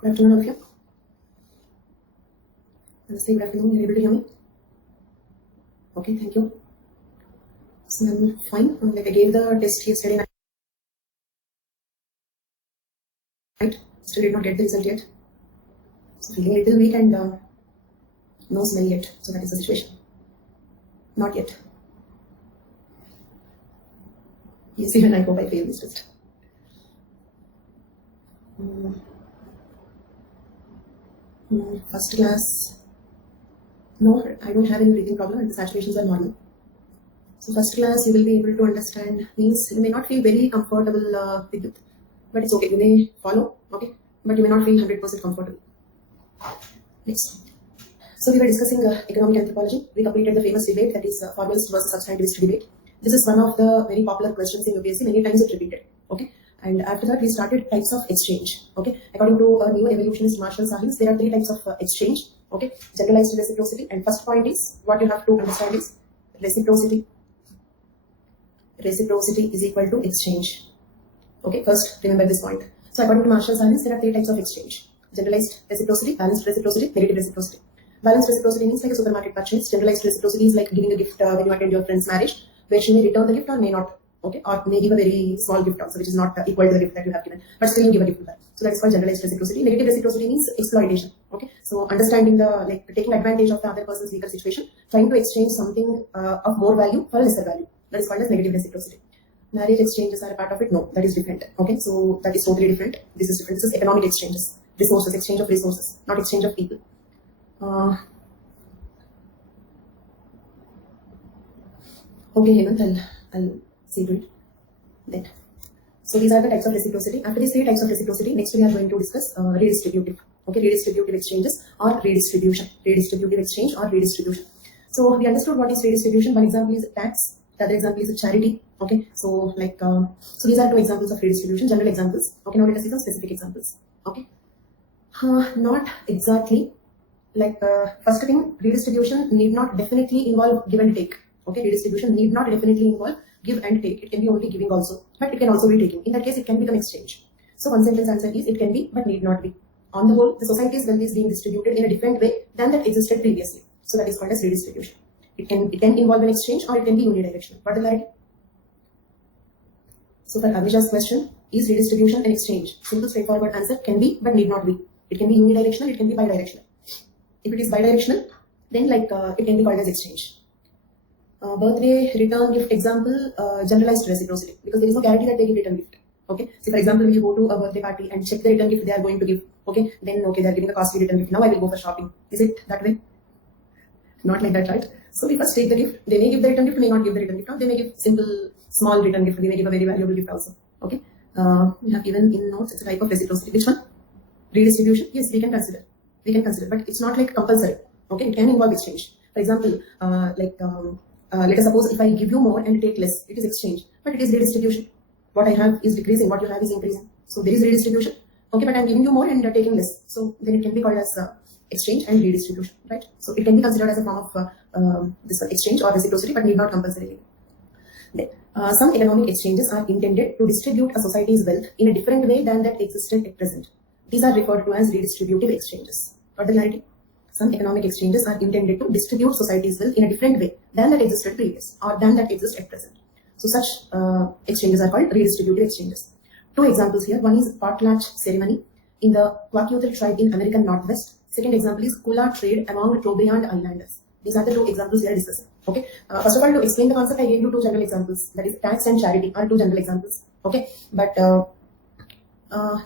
Good afternoon, all of you. Namaste, good afternoon. You're able to hear me? Okay, thank you. So I'm fine. Like I gave the test yesterday night. Still did not get the result yet. So feeling a little weak and no smell yet. So that is the situation. Not yet. Yes, even I hope I fail this test. First class. No, I don't have any breathing problem and the saturations are normal. So first class you will be able to understand means you may not feel very comfortable with it, but it's okay. You may follow, okay, but you may not feel 100% comfortable. Next. So we were discussing economic anthropology. We completed the famous debate, that is formalist versus substantivist debate. This is one of the very popular questions in UPSC. Many times it repeated, okay. And after that we started types of exchange, okay. According to a new evolutionist Marshall Sahins, there are 3 types of exchange, okay. Generalized reciprocity, and first point is what you have to understand is reciprocity. Reciprocity is equal to exchange. Okay, first remember this point. So according to Marshall Sahins, there are 3 types of exchange: generalized reciprocity, balanced reciprocity, negative reciprocity. Balanced reciprocity means like a supermarket purchase. Generalized reciprocity is like giving a gift when you attend your friend's marriage, where she may return the gift or may not. Okay, or may give a very small gift also, which is not equal to the gift that you have given, but still you give a gift to that. So that's called generalized reciprocity. Negative reciprocity means exploitation. Okay, so understanding the taking advantage of the other person's weaker situation, trying to exchange something of more value for a lesser value. That is called as negative reciprocity. Marriage exchanges are a part of it. No, that is different. Okay, so that is totally different. This is different. This is economic exchanges, resources, exchange of resources, not exchange of people. Okay, Hemant, I'll see to it then. So these are the types of reciprocity. After these 3 types of reciprocity, next we are going to discuss redistributive. Okay, redistributive exchanges or redistribution. Redistributive exchange or redistribution. So we understood what is redistribution. One example is tax. The other example is a charity. Okay, so like so these are 2 examples of redistribution, general examples. Okay, now let us see some specific examples. Okay, not exactly. Like first thing, redistribution need not definitely involve give and take. Okay, redistribution need not definitely involve give and take. It can be only giving also, but it can also be taking. In that case, it can become exchange. So one sentence answer is it can be, but need not be. On the whole, the society's wealth is being distributed in a different way than that existed previously. So that is called as redistribution. It can involve an exchange or it can be unidirectional. What is clarity? So for Abhishek's question, is redistribution an exchange? Simple, straightforward answer: can be, but need not be. It can be unidirectional, it can be bidirectional. If it is bidirectional, then like it can be called as exchange. Birthday, return gift example, generalized reciprocity, because there is no guarantee that they give return gift. Okay, so for example, when you go to a birthday party and check the return gift they are going to give, okay, then okay, they are giving a costly return gift. Now I will go for shopping. Is it that way? Not like that, right? So we first take the gift. They may give the return gift, may not give the return gift. Or they may give simple, small return gift. They may give a very valuable gift also. Okay, we have given in notes. It's a type of reciprocity. Which one? Redistribution. Yes, we can consider. We can consider, but it's not like compulsory. Okay, it can involve exchange. For example, let us suppose if I give you more and take less, it is exchange, but it is redistribution. What I have is decreasing, what you have is increasing. So there is redistribution. Okay, but I am giving you more and taking less. So then it can be called as exchange and redistribution, right? So it can be considered as a form of this exchange or reciprocity, but need not compulsorily. Then, some economic exchanges are intended to distribute a society's wealth in a different way than that existed at present. These are referred to as redistributive exchanges. Got the clarity? Some economic exchanges are intended to distribute society's wealth in a different way than that existed previous or than that exists at present. So such exchanges are called redistributive exchanges. 2 examples here. One is potlatch ceremony in the Kwakiutl tribe in American Northwest. Second example is Kula trade among Trobriand Islanders. These are the 2 examples we are discussing. Okay. First of all, to explain the concept, I gave you 2 general examples. That is tax and charity are 2 general examples. Okay. But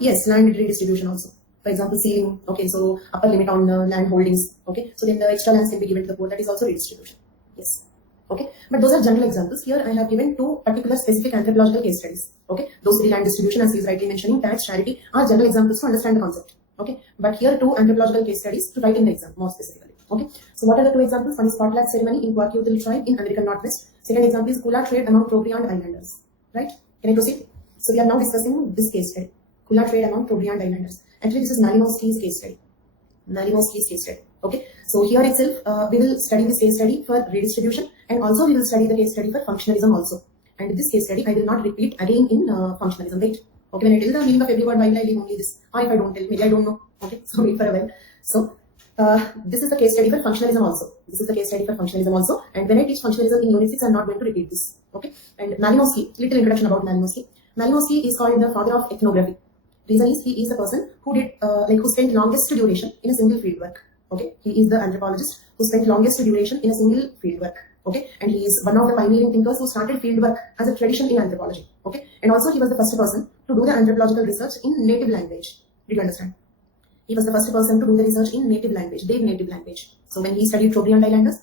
yes, land redistribution also. For example, ceiling. Okay, so upper limit on land holdings. Okay, so then the extra lands can be given to the poor. That is also redistribution. Yes. Okay, but those are general examples. Here I have given 2 particular specific anthropological case studies. Okay, those 3 land distribution, as he is rightly mentioning, tax, charity, are general examples to understand the concept. Okay, but here 2 anthropological case studies to write in the exam more specifically. Okay, so what are the 2 examples? One is potlatch ceremony in Kwakiutl tribe in American Northwest. Second example is Kula trade among Trobriand Islanders. Right? Can I proceed? So we are now discussing this case study. Kula trade among Trobriand Islanders. Actually, this is Nalimowski's case study. Nalimowski's case study. Okay, so here itself we will study this case study for redistribution, and also we will study the case study for functionalism also. And this case study I will not repeat again in functionalism. Right? Okay, when I tell the meaning of every word, why will I leave only this? Or if I don't tell, maybe I don't know. Okay, so wait for a while. So this is the case study for functionalism also. This is the case study for functionalism also. And when I teach functionalism in Unit 6, I'm not going to repeat this. Okay. And Malinowski, little introduction about Malinowski. Malinowski is called the father of ethnography. Reason is he is the person who did who spent longest duration in a single fieldwork. Okay, he is the anthropologist who spent longest duration in a single fieldwork. Okay, and he is one of the pioneering thinkers who started fieldwork as a tradition in anthropology. Okay, and also he was the first person to do the anthropological research in native language. Did you understand? He was the first person to do the research in native language, their native language. So when he studied Trobriand islanders,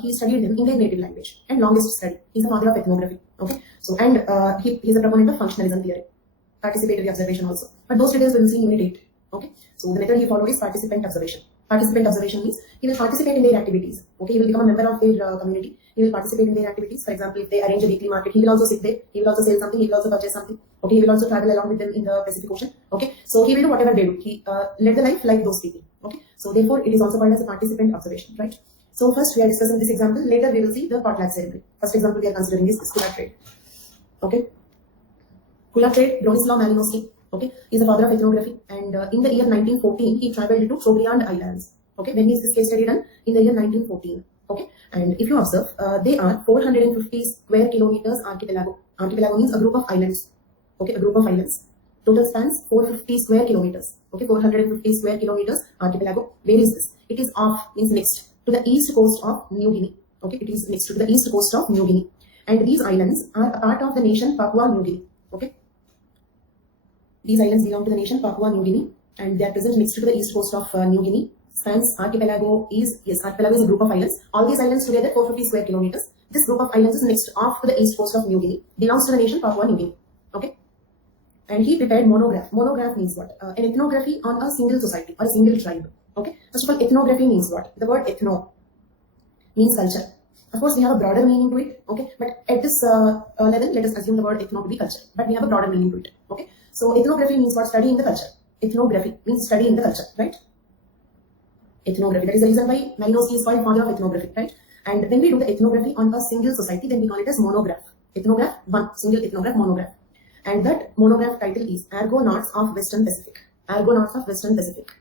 he studied them in their native language and longest study. He's the father of ethnography. Okay, so and he's a proponent of functionalism theory, participatory observation also. But those details we will see in Unit 8. Okay, so the method he followed is participant observation. Participant observation means he will participate in their activities. Okay, he will become a member of their community. He will participate in their activities. For example, if they arrange a weekly market, he will also sit there. He will also sell something. He will also purchase something. Okay, he will also travel along with them in the Pacific Ocean. Okay, so he will do whatever they do. He led the life like those people. Okay, so therefore it is also called as a participant observation, right? So first we are discussing this example. Later we will see the potlatch ceremony. First example we are considering is Kula trade. Okay, Kula trade, Bronislaw Malinowski. Okay, he is the father of ethnography, and in the year 1914 he travelled to Trobriand Islands. Okay, when is this case study done? In the year 1914. Okay, and if you observe, they are 450 square kilometers archipelago. Archipelago means a group of islands. Okay, a group of islands. Total spans 450 square kilometers. Okay, 450 square kilometers archipelago. Where is this? It is off, means next to the east coast of New Guinea. Okay, it is next to the east coast of New Guinea, and these islands are a part of the nation Papua New Guinea. Okay, these islands belong to the nation Papua New Guinea, and they are present next to the east coast of New Guinea. Spans archipelago is, yes, archipelago is a group of islands. All these islands together 450 square kilometers. This group of islands is next off to the east coast of New Guinea. Belongs to the nation Papua New Guinea. Okay, and he prepared monograph. Monograph means what? An ethnography on a single society or a single tribe. Okay, first of all, ethnography means what? The word ethno means culture. Of course, we have a broader meaning to it. Okay, but at this level, let us assume the word ethno to be culture. But we have a broader meaning to it. Okay, so ethnography means what? Studying the culture. Ethnography means studying the culture, right? Ethnography. That is the reason why Malinowski is called father of ethnography, right? And when we do the ethnography on a single society, then we call it as monograph. Ethnograph, one single ethnograph, monograph. And that monograph title is Argonauts of Western Pacific. Argonauts of Western Pacific.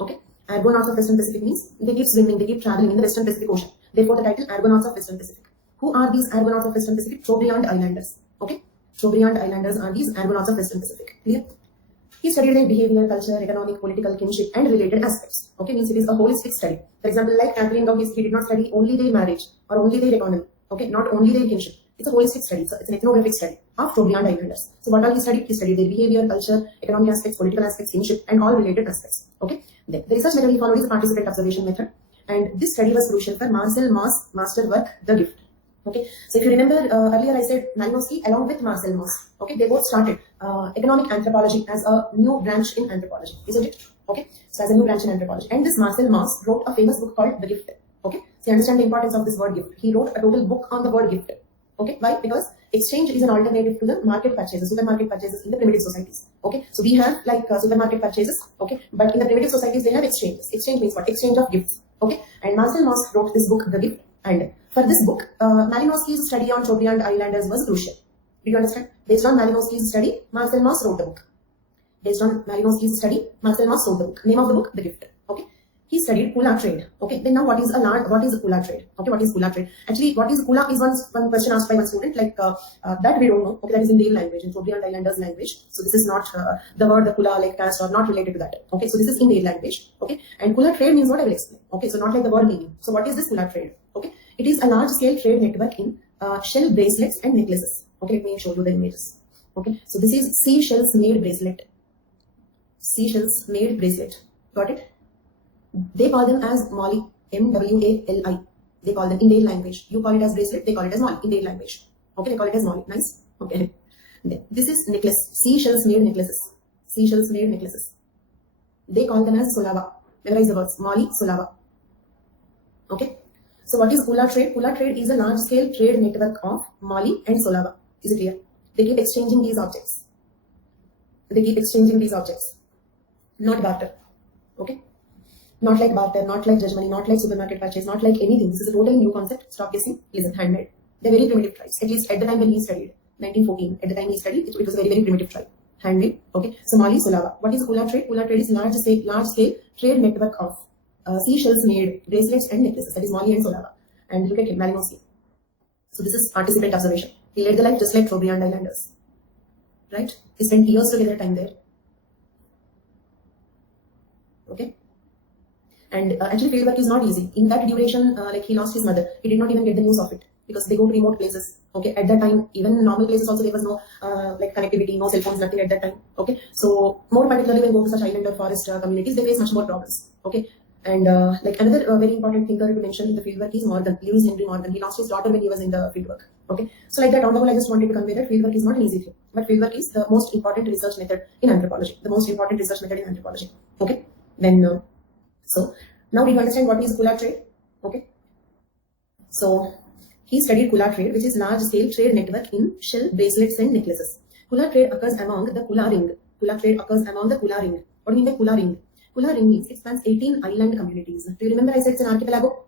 Okay, Argonauts of Western Pacific means they keep swimming, they keep traveling in the Western Pacific Ocean. Therefore, the title Argonauts of Western Pacific. Who are these Argonauts of Western Pacific? Trobriand Islanders. Okay, Trobriand Islanders are these Argonauts of Western Pacific. Clear? He studied their behavior, culture, economic, political, kinship, and related aspects. Okay, means it is a holistic study. For example, like Catherine Dowgis, he did not study only their marriage or only their economy. Okay, not only their kinship. It's a holistic study. So it's an ethnographic study of Trobriand Islanders. So what all he studied? He studied their behavior, culture, economic aspects, political aspects, kinship, and all related aspects. Okay. Then the research method he followed is the participant observation method, and this study was crucial for Marcel Mauss' masterwork, The Gift. Okay, so if you remember earlier I said Malinowski along with Marcel Mauss. Okay, they both started economic anthropology as a new branch in anthropology, isn't it? Okay, so as a new branch in anthropology, and this Marcel Mauss wrote a famous book called The Gift. Okay, so you understand the importance of this word gift. He wrote a total book on the word gift. Okay, why? Because exchange is an alternative to the market purchases, supermarket purchases in the primitive societies. Okay, so we have like supermarket purchases. Okay, but in the primitive societies they have exchanges. Exchange means what? Exchange of gifts. Okay, and Marcel Mauss wrote this book, The Gift, and for this book, Malinowski's study on Trobriand Islanders was crucial. Do you understand? Based on Malinowski's study, Marcel Mauss wrote the book. Based on Malinowski's study, Marcel Mauss wrote the book. Name of the book, The Gift. Okay. He studied Kula trade. Okay. Then now what is Kula trade? Okay. What is Kula trade? Actually, what is Kula is one question asked by one student. Like that we don't know. Okay. That is in their language, in Trobriand Islanders language. So this is not the word the Kula like caste or not related to that. Okay. So this is in their language. Okay. And Kula trade means what I will explain. Okay. So not like the word meaning. So what is this Kula trade? Okay. It is a large-scale trade network in shell bracelets and necklaces. Okay, let me show you the images. Okay, so this is seashells made bracelet. Seashells made bracelet. Got it? They call them as Molly. M-W-A-L-I. They call them in their language. You call it as bracelet. They call it as Molly in their language. Okay, they call it as Molly. Nice. Okay. Then, this is necklace. Seashells made necklaces. Seashells made necklaces. They call them as Solava. Memorize the words. Molly, Solava. Okay. So what is Kula trade? Kula trade is a large-scale trade network of Molly and Solava. Is it clear? They keep exchanging these objects. They keep exchanging these objects. Not barter. Okay? Not like barter, not like judge money, not like supermarket purchase, not like anything. This is a totally new concept. Stop guessing. Listen, handmade. They're very primitive tribes. At least at the time when he studied, 1914, at the time he studied, it was a very, very primitive tribe. handmade. Okay, Somali Sulava. What is Kula trade? Kula trade is large scale trade network of seashells made bracelets and necklaces. That is Mali and Sulava. And look at Malinowski. So this is participant observation. He led the life just like Trobriand Islanders. Right? He spent years together time there. Okay. And actually field work is not easy. In that duration, like he lost his mother. He did not even get the news of it because they go to remote places. Okay. At that time, even normal places also there was no like connectivity, no cell phones, nothing at that time. Okay. So more particularly when go to such island or forest communities, they face much more problems. Okay. And like another very important thinker to mention in the fieldwork is Morgan, Lewis Henry Morgan. He lost his daughter when he was in the fieldwork. Okay, so like that, on the whole, I just wanted to convey that fieldwork is not an easy thing, but fieldwork is the most important research method in anthropology. The most important research method in anthropology. Okay, then so now we understand what is Kula trade. Okay, so he studied Kula trade, which is large-scale trade network in shell bracelets and necklaces. Kula trade occurs among the Kula ring. Kula trade occurs among the Kula ring. What do you mean by Kula ring? Kula ring means it spans 18 island communities. Do you remember I said it's an archipelago?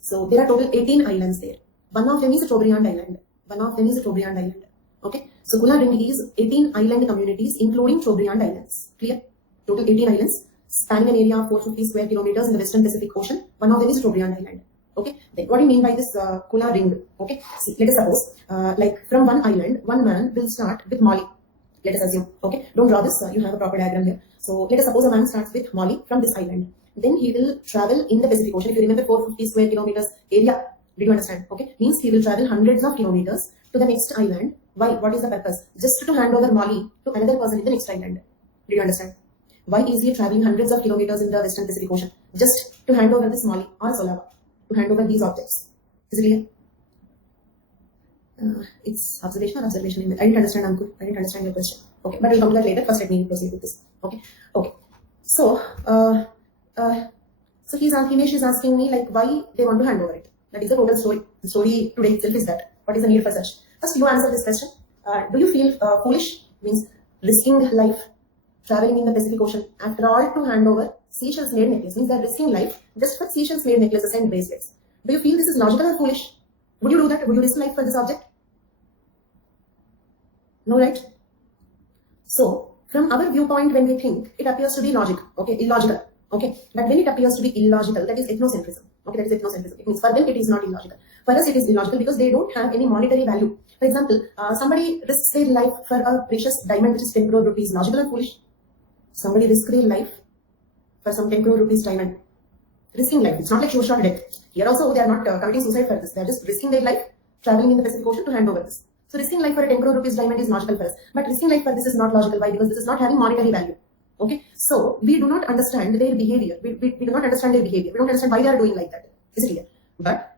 So there are total 18 islands there. One of them is a Trobriand island. One of them is a Trobriand island. Okay. So Kula ring is 18 island communities including Trobriand islands. Clear? Total 18 islands spanning an area of 450 square kilometers in the Western Pacific Ocean. One of them is Trobriand island. Okay. Then what do you mean by this Kula ring? Okay. See, let us suppose like from one island, one man will start with Mali. Let us assume. Okay. Don't draw this. You have a proper diagram here. So let us suppose a man starts with Mali from this island. Then he will travel in the Pacific Ocean. If you remember 450 square kilometers area, did you understand? Okay, means he will travel hundreds of kilometers to the next island. Why? What is the purpose? Just to hand over Mali to another person in the next island. Did you understand? Why is he traveling hundreds of kilometers in the Western Pacific Ocean? Just to hand over this Mali or Solava, to hand over these objects. Is it clear? It's observation or observation. I didn't understand, Ankur. I didn't understand your question. Okay, but we'll come to that later. First, let me proceed with this. Okay. Okay. So, so Himesh is asking me like why they want to hand over it. That is the total story. The story today itself is that. What is the need for such? First, you answer this question. Do you feel foolish? Means risking life, traveling in the Pacific Ocean, after all to hand over seashells made necklaces. Means they are risking life just for seashells made necklaces and bracelets. Do you feel this is logical or foolish? Would you do that? Would you risk life for this object? No, right? So, from our viewpoint, when we think, it appears to be illogical. Okay, but when it appears to be illogical, that is ethnocentrism. Okay, that is ethnocentrism. It means for them it is not illogical. For us, it is illogical because they don't have any monetary value. For example, somebody risks their life for a precious diamond which is 10 crore rupees. Logical or foolish? Somebody risks their life for some 10 crore rupees diamond. Risking life. It's not like sure shot death. Here also, they are not committing suicide for this. They are just risking their life, traveling in the Pacific Ocean to hand over this. So risking life for a 10 crore rupees diamond is logical for us. But risking life for this is not logical. Why? Because this is not having monetary value. Okay. So we do not understand their behavior. We do not understand their behavior. We don't understand why they are doing like that. Is it clear? But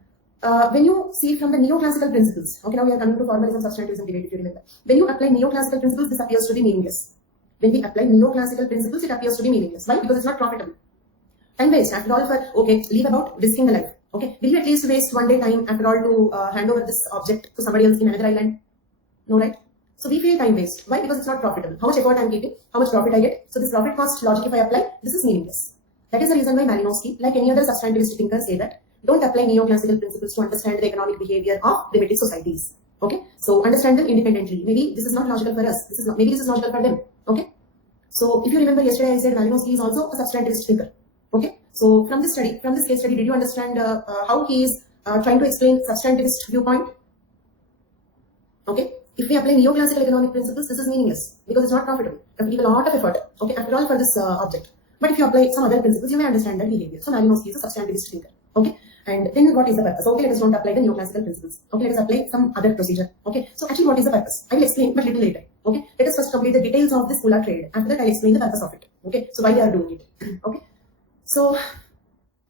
when you see from the neoclassical principles, okay, now we are coming to formalism, substantivism debate, if you remember. When you apply neoclassical principles, this appears to be meaningless. When we apply neoclassical principles, it appears to be meaningless. Why? Because it's not profitable. Time waste. After all, for okay, leave about risking the life. Okay, will you at least waste one day time after all to hand over this object to somebody else in another island? No, right? So we feel time waste. Why? Because it's not profitable. How much effort I am keeping, how much profit I get. So this profit cost logic, if I apply, this is meaningless. That is the reason why Malinowski, like any other substantivist thinkers, say that don't apply neoclassical principles to understand the economic behavior of primitive societies. Okay, so understand them independently. Maybe this is not logical for us. Maybe this is logical for them. Okay, so if you remember yesterday, I said Malinowski is also a substantivist thinker. Okay, so from this case study, did you understand how he is trying to explain substantivist viewpoint? Okay. If we apply neoclassical economic principles, this is meaningless because it's not profitable. You have to give a lot of effort, okay, after all for this object. But if you apply some other principles, you may understand that behavior. So Malinowski is a substantivist thinker, okay. And then what is the purpose? Okay, let us don't apply the neoclassical principles. Okay, let us apply some other procedure. Okay, so actually what is the purpose? I will explain, but little later. Okay, let us first complete the details of this Kula trade. After that, I'll explain the purpose of it. Okay, so why they are doing it. Okay, so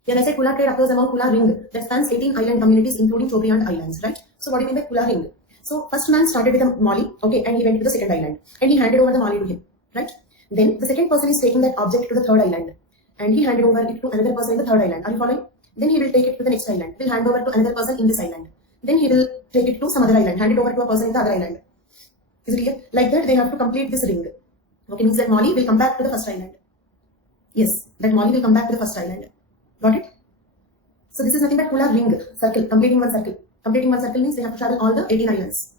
yeah, I said Kula trade occurs among Kula ring that spans 18 island communities, including Trobriand islands, right? So what do you mean by Kula ring? So first man started with a Mali, okay, and he went to the second island, and he handed over the Mali to him, right? Then the second person is taking that object to the third island, and he handed over it to another person in the third island. Are you following? Then he will take it to the next island. Will hand over to another person in this island. Then he will take it to some other island, hand it over to a person in the other island. Is it clear? Like that, they have to complete this ring. Okay, means that Mali will come back to the first island. Yes, that Mali will come back to the first island. Got it? So this is nothing but Kula ring, circle, completing one circle. Completing one circle means they have to travel all the 18 islands.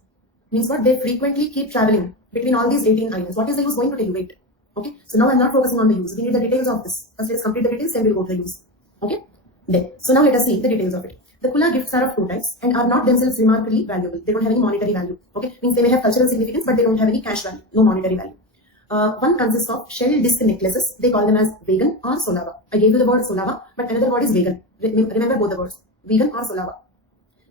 Means what? They frequently keep traveling between all these 18 islands. What is the use going to tell you? Wait. Okay. So now I'm not focusing on the use. We need the details of this. First let's complete the details, then we'll go to the use. Okay. Then. So now let us see the details of it. The Kula gifts are of two types and are not themselves remarkably valuable. They don't have any monetary value. Okay. Means they may have cultural significance, but they don't have any cash value. No monetary value. One consists of shell disc necklaces. They call them as vegan or solava. I gave you the word solava, but another word is vegan. Remember both the words. Vegan or solava.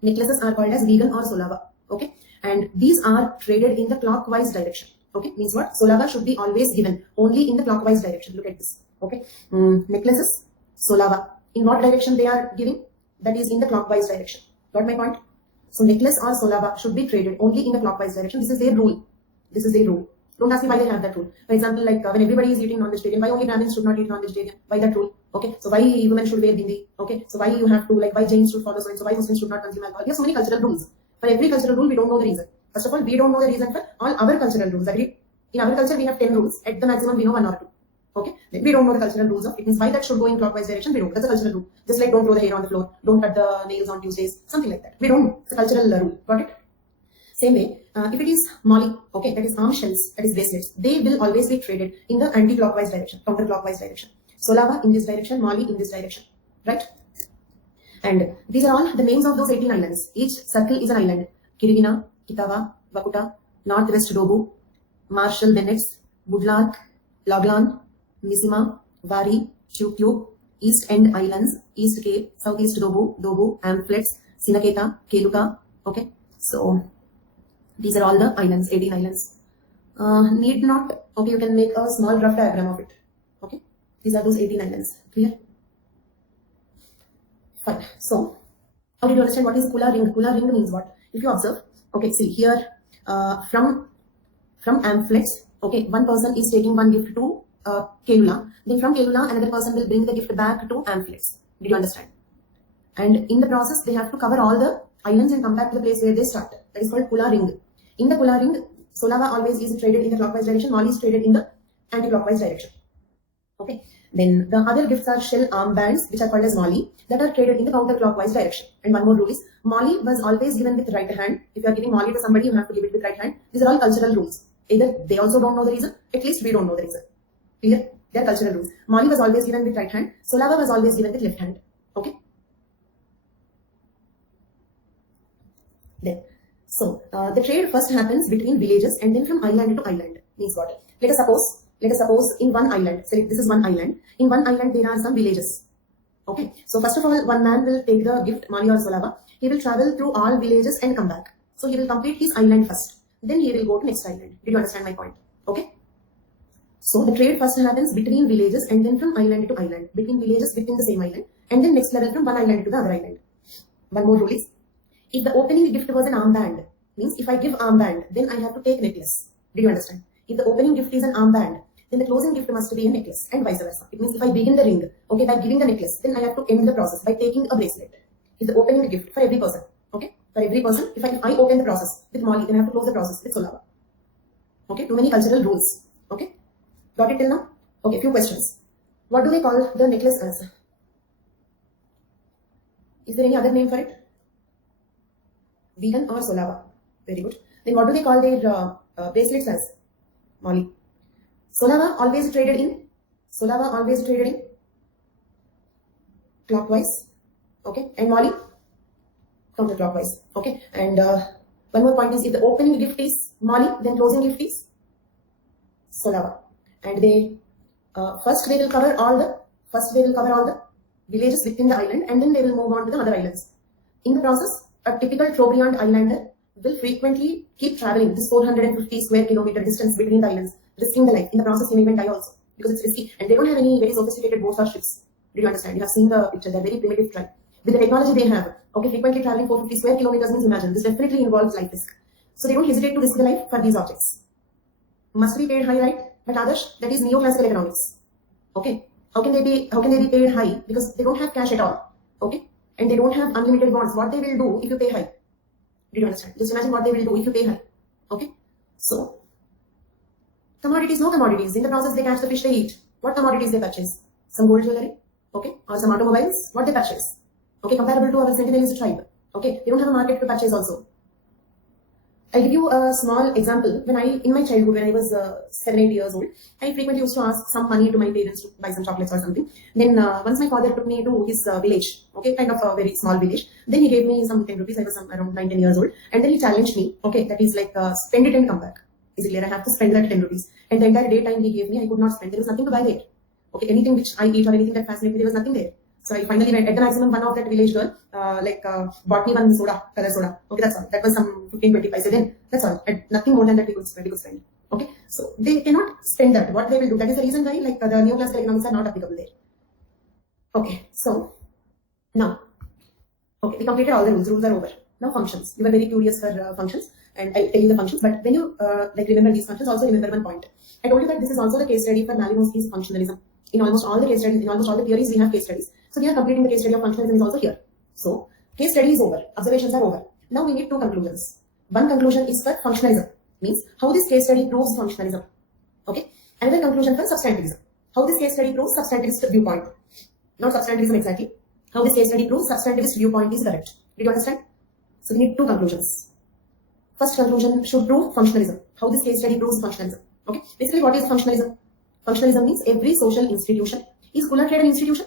Necklaces are called as vegan or solava. Okay. And these are traded in the clockwise direction. Okay. Means what? Solava should be always given only in the clockwise direction. Look at this. Okay. Necklaces, solava. In what direction they are giving? That is in the clockwise direction. Got my point? So necklace or solava should be traded only in the clockwise direction. This is their rule. This is their rule. Don't ask me why they have that rule. For example, like when everybody is eating non-vegetarian, why only Brahmins should not eat non-vegetarian? Why that rule? Okay. So why women should wear bindi? Okay. So why you have to, like, why Jains should follow so why Muslims should not consume alcohol? We have so many cultural rules. For every cultural rule, we don't know the reason. First of all, we don't know the reason for all our cultural rules. Agree? In our culture, we have 10 rules. At the maximum, we know 1 or 2. Okay. Then we don't know the cultural rules of it. Means why that should go in clockwise direction, we don't. That's a cultural rule. Just like don't throw the hair on the floor, don't cut the nails on Tuesdays, something like that. We don't know. It's a cultural rule. Got it? Same way, if it is molly, okay, that is arm shells, that is bracelets, they will always be traded in the anti-clockwise direction, counterclockwise direction. Solava in this direction, molly in this direction, right? And these are all the names of those 18 islands. Each circle is an island. Kirivina, Kitawa, Vakuta, Northwest Dobu, Marshall Bennets, Woodlark, Loglan, Misima, Vari, Chukyu, East End Islands, East Cape, Southeast Dobu, Dobu, Amflets, Sinaketa, Keluka, okay? So, these are all the islands, 18 islands. Need not, okay, you can make a small rough diagram of it. Okay, these are those 18 islands. Clear? Fine. So, how did you understand what is Kula ring? Kula ring means what? If you observe, okay, see here, from Amflets, okay, one person is taking one gift to Kelula. Then from Kelula, another person will bring the gift back to Amflets. Did you understand? And in the process, they have to cover all the islands and come back to the place where they started. That is called Kula ring. In the Kula ring, solava always is traded in the clockwise direction, molly is traded in the anti-clockwise direction. Okay. Then the other gifts are shell armbands, which are called as molly, that are traded in the counterclockwise direction. And one more rule is, molly was always given with right hand. If you are giving molly to somebody, you have to give it with right hand. These are all cultural rules. Either they also don't know the reason, at least we don't know the reason. Clear? They are cultural rules. Molly was always given with right hand, solava was always given with left hand. Okay. Then, so the trade first happens between villages and then from island to island. Means what? Let us suppose in one island, select this is one island. In one island there are some villages. Okay. So first of all, one man will take the gift, molly or solava. He will travel through all villages and come back. So he will complete his island first. Then he will go to next island. Did you understand my point? Okay. So the trade first happens between villages and then from island to island. Between villages within the same island. And then next level from one island to the other island. One more rule is, if the opening gift was an armband, means if I give armband, then I have to take necklace. Did you understand? If the opening gift is an armband, then the closing gift must be a necklace and vice versa. It means if I begin the ring, okay, by giving the necklace, then I have to end the process by taking a bracelet. If the opening gift for every person, okay, for every person, if I open the process with molly, then I have to close the process with solava. Okay, too many cultural rules. Okay, got it till now? Okay, few questions. What do they call the necklace as? Is there any other name for it? Vegan or solava? Very good. Then what do they call their bracelets as? Molly. Solava always traded in clockwise. Okay. And molly counterclockwise. Okay. And one more point is, if the opening gift is molly, then closing gift is solava. And they first they will cover all the villages within the island, and then they will move on to the other islands. In the process, a typical Trobriand islander will frequently keep traveling this 450 square kilometer distance between the islands, risking the life. In the process, he may even die also, because it's risky. And they don't have any very sophisticated boats or ships. Do you understand? You have seen the picture. They're very primitive tribe. With the technology they have, okay, frequently traveling 450 square kilometers means, imagine, this definitely involves life risk. So they don't hesitate to risk the life for these objects. Must be paid high, right? But Adarsh, that is neoclassical economics. Okay. How can they be paid high? Because they don't have cash at all. Okay. And they don't have unlimited bonds. What they will do if you pay high? Did you understand? Just imagine what they will do if you pay high. Okay. So, commodities, no commodities. In the process, they catch the fish, they eat. What commodities they purchase? Some gold jewelry. Okay. Or some automobiles. What they purchase? Okay. Comparable to our Sentinelist tribe. Okay. They don't have a market to purchase also. I'll give you a small example. In my childhood, when I was 7-8 years old, I frequently used to ask some money to my parents to buy some chocolates or something. Then once my father took me to his village, okay, kind of a very small village. Then he gave me some 10 rupees. I was around 9-10 years old, and then he challenged me. Okay, that is like spend it and come back. Is it clear? I have to spend that 10 rupees. And the entire daytime he gave me, I could not spend. There was nothing to buy there. Okay, anything which I eat or anything that fascinates me, there was nothing there. So I finally went at the maximum. One of that village girl, bought me one soda, color soda. Okay, that's all. That was some 15-20 paise then. That's all. And nothing more than that we could spend. Okay, so they cannot spend that. What they will do? That is the reason why the neoclassical economics are not applicable there. Okay, so now, okay, we completed all the rules. Rules are over. Now functions. You were very curious for functions, and I'll tell you the functions. But when you remember these functions, also remember one point. I told you that this is also the case study for Malinowski's functionalism. In almost all the case studies, in almost all the theories, we have case studies. So we are completing the case study of functionalism is also here. So case study is over, observations are over. Now we need two conclusions. One conclusion is for functionalism, means how this case study proves functionalism. Okay. Another conclusion for substantivism. How this case study proves substantivist viewpoint. Not substantivism exactly. How this case study proves substantivist viewpoint is correct. Did you understand? So we need two conclusions. First conclusion should prove functionalism. How this case study proves functionalism. Okay. Basically, what is functionalism? Functionalism means every social institution. Is Kula Trade an institution?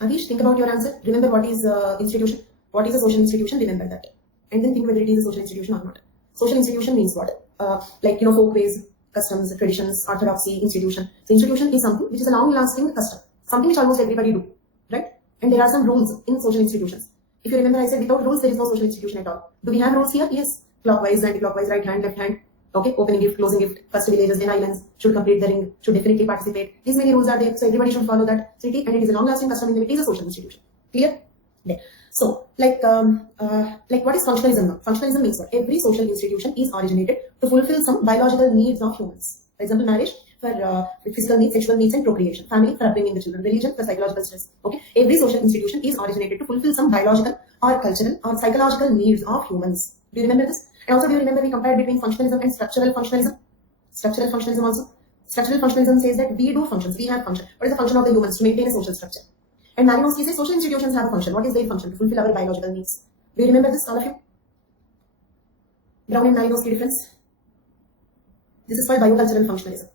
Avish, think about your answer. Remember what is institution. What is a social institution? Remember that. And then think whether it is a social institution or not. Social institution means what? Folkways, customs, traditions, orthodoxy, institution. So institution is something which is a long-lasting custom. Something which almost everybody do. Right? And there are some rules in social institutions. If you remember, I said without rules, there is no social institution at all. Do we have rules here? Yes. Clockwise, anti-clockwise, right hand, left hand. Okay, opening gift, closing gift, first villages, then islands, should complete the ring, should definitely participate. These many rules are there, so everybody should follow that city, and it is a long-lasting custom, and it is a social institution. Clear? There. So, what is functionalism now? Functionalism means what? Every social institution is originated to fulfill some biological needs of humans. For example, marriage for physical needs, sexual needs, and procreation. Family for upbringing the children. Religion for psychological stress. Okay, every social institution is originated to fulfill some biological or cultural or psychological needs of humans. Do you remember this? And also, do you remember we compared between functionalism and structural functionalism? Structural functionalism also. Structural functionalism says that we do functions, we have function. What is the function of the humans? To maintain a social structure. And Malinowski says social institutions have a function. What is their function? To fulfill our biological needs. Do you remember this, all of you? Brown and Malinowski difference? This is called biocultural functionalism.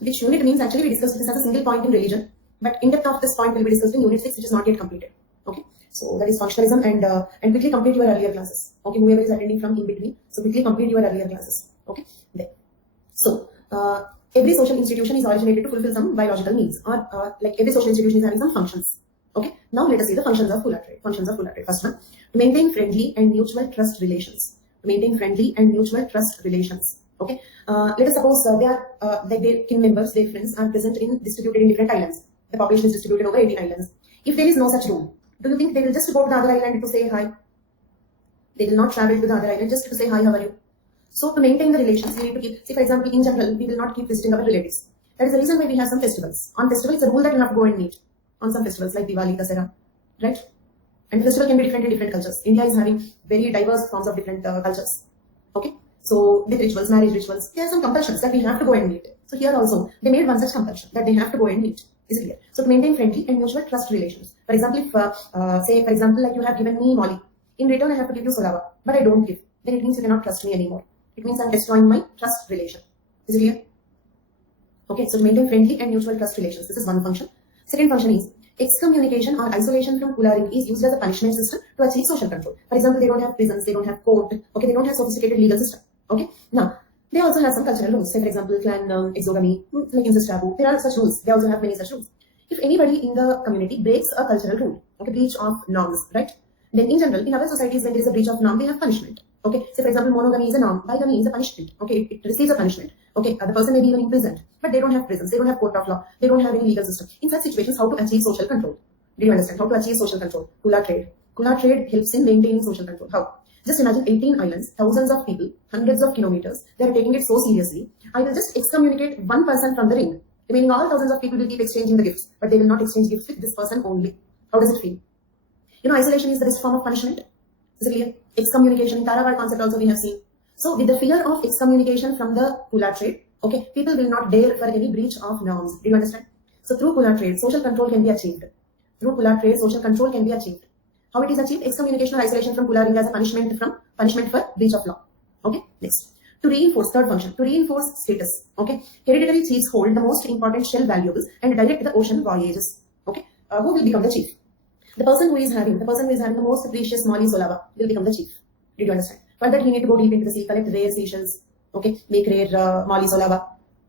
Which unit means actually we discussed this as a single point in religion. But in depth of this point will be discussed in Unit 6, which is not yet completed. Okay. So that is functionalism, and quickly complete your earlier classes. Okay, whoever is attending from in between, so quickly complete your earlier classes. Okay, there. So every social institution is originated to fulfill some biological needs, or every social institution is having some functions. Okay, now let us see the functions of Kula Trade. Functions of Kula Trade. First one, to maintain friendly and mutual trust relations. To maintain friendly and mutual trust relations. Okay, let us suppose their kin members, their friends are present distributed in different islands. The population is distributed over 18 islands. If there is no such rule, do you think they will just go to the other island to say hi? They will not travel to the other island just to say hi, how are you? So to maintain the relations, we need to keep, say for example, in general, we will not keep visiting our relatives. That is the reason why we have some festivals. On festivals, it's a rule that you have to go and meet. On some festivals like Diwali, Dasara, right? And the festival can be different in different cultures. India is having very diverse forms of different cultures. Okay? So with rituals, marriage rituals, there are some compulsions that we have to go and meet. So here also, they made one such compulsion that they have to go and meet. Is it clear? So to maintain friendly and mutual trust relations. For example, if say for example, like you have given me Molly, in return I have to give you Solava, but I don't give, then it means you cannot trust me anymore. It means I'm destroying my trust relation. Is it clear? Okay, so to maintain friendly and mutual trust relations. This is one function. Second function is excommunication or isolation from Kula ring is used as a punishment system to achieve social control. For example, they don't have prisons, they don't have court. Okay, they don't have sophisticated legal system. Okay, now they also have some cultural rules. Say for example, clan exogamy, like incest taboo. There are such rules. They also have many such rules. If anybody in the community breaks a cultural rule, okay, breach of norms, right? Then in general, in other societies, when there is a breach of norm, they have punishment. Okay, say for example, monogamy is a norm, bigamy is a punishment. Okay, it receives a punishment. Okay, the person may be even imprisoned, but they don't have prisons, they don't have court of law, they don't have any legal system. In such situations, how to achieve social control? Do you understand how to achieve social control? Kula Trade. Kula Trade helps in maintaining social control. How? Just imagine 18 islands, thousands of people, hundreds of kilometers. They are taking it so seriously. I will just excommunicate one person from the ring. Remaining all thousands of people will keep exchanging the gifts, but they will not exchange gifts with this person only. How does it feel? You know, isolation is the best form of punishment. Is it clear? Excommunication, in Tarawad concept also we have seen. So with the fear of excommunication from the Kula Trade, okay, people will not dare for any breach of norms. Do you understand? So through Kula Trade, social control can be achieved. Through Kula Trade, social control can be achieved. How it is achieved? Excommunication or isolation from Kula ring as a punishment for breach of law. Okay, next. To reinforce, third function, to reinforce status. Okay, hereditary chiefs hold the most important shell valuables and direct the ocean voyages. Okay, who will become the chief? The person who is having the most precious Molly Solava will become the chief. Did you understand? For that, he need to go deep into the sea, collect rare seashells. Okay, make rare Molly Solava.